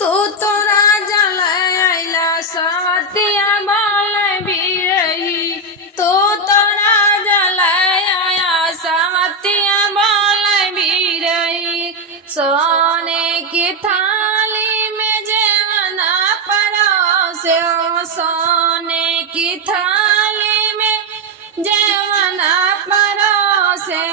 तू तो राजा लैला सवतिया बाल बिरही। तू तो राजा लैला सवतिया बाल बिरही। सोने की थाली में जेवना परोसे, सोने की थाली में जेवना परोसे।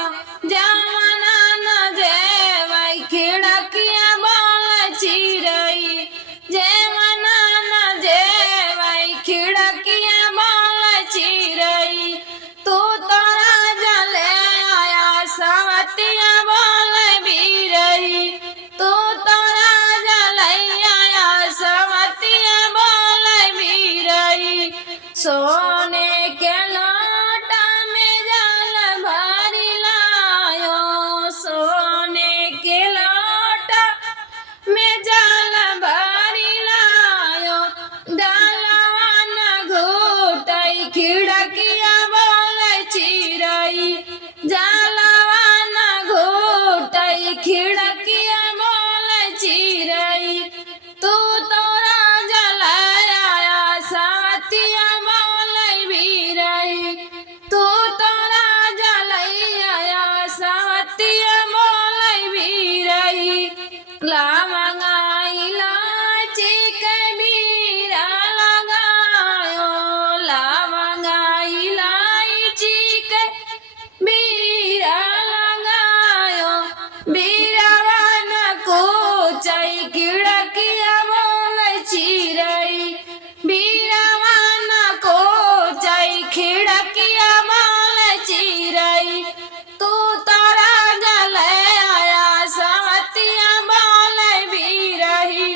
जवना न जेवै खिड़किया बोल चिरई। जेवना न जेवै खिड़किया बोल चिरई। तू तो राजा ले आया सवतिया बोल बिरही। तू तो राजा ले आया सवतिया बोल बिरही। सोने के लोटा में जल भरी लायो। सोने के लोटा में जल भरी लायो। डालवा न घुटई खिड़किया बोल चिरई। डालवा न घुटई खिड़किया बोल चिरई। तू तो राजा लैला सवतिया बोल बिरही। तू तो राजा लैला सवतिया बोल बिरही। लवंगा इलायची के बीरा लगायो। लवंगा इलायची के बीरा लगायो। बीरावा न कुचई खिड़किया बोल चिरई। बीरावा न कुचई खिड़किया बोल चिरई। तू तो राजा लैला सवतिया बोल बिरही।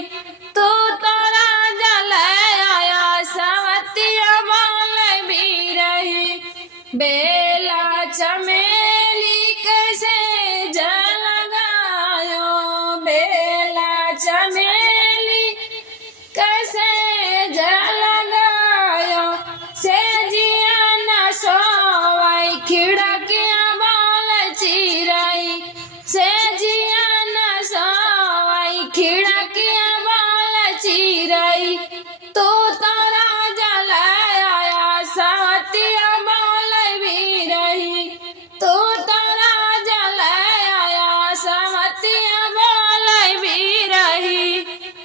तू तो राजा लैला सवतिया बोल बिरही। बेला चमेली कैसे जल लगायो। बेला चमेली कैसे जल लगायो। से जिया न सोवै खिड़क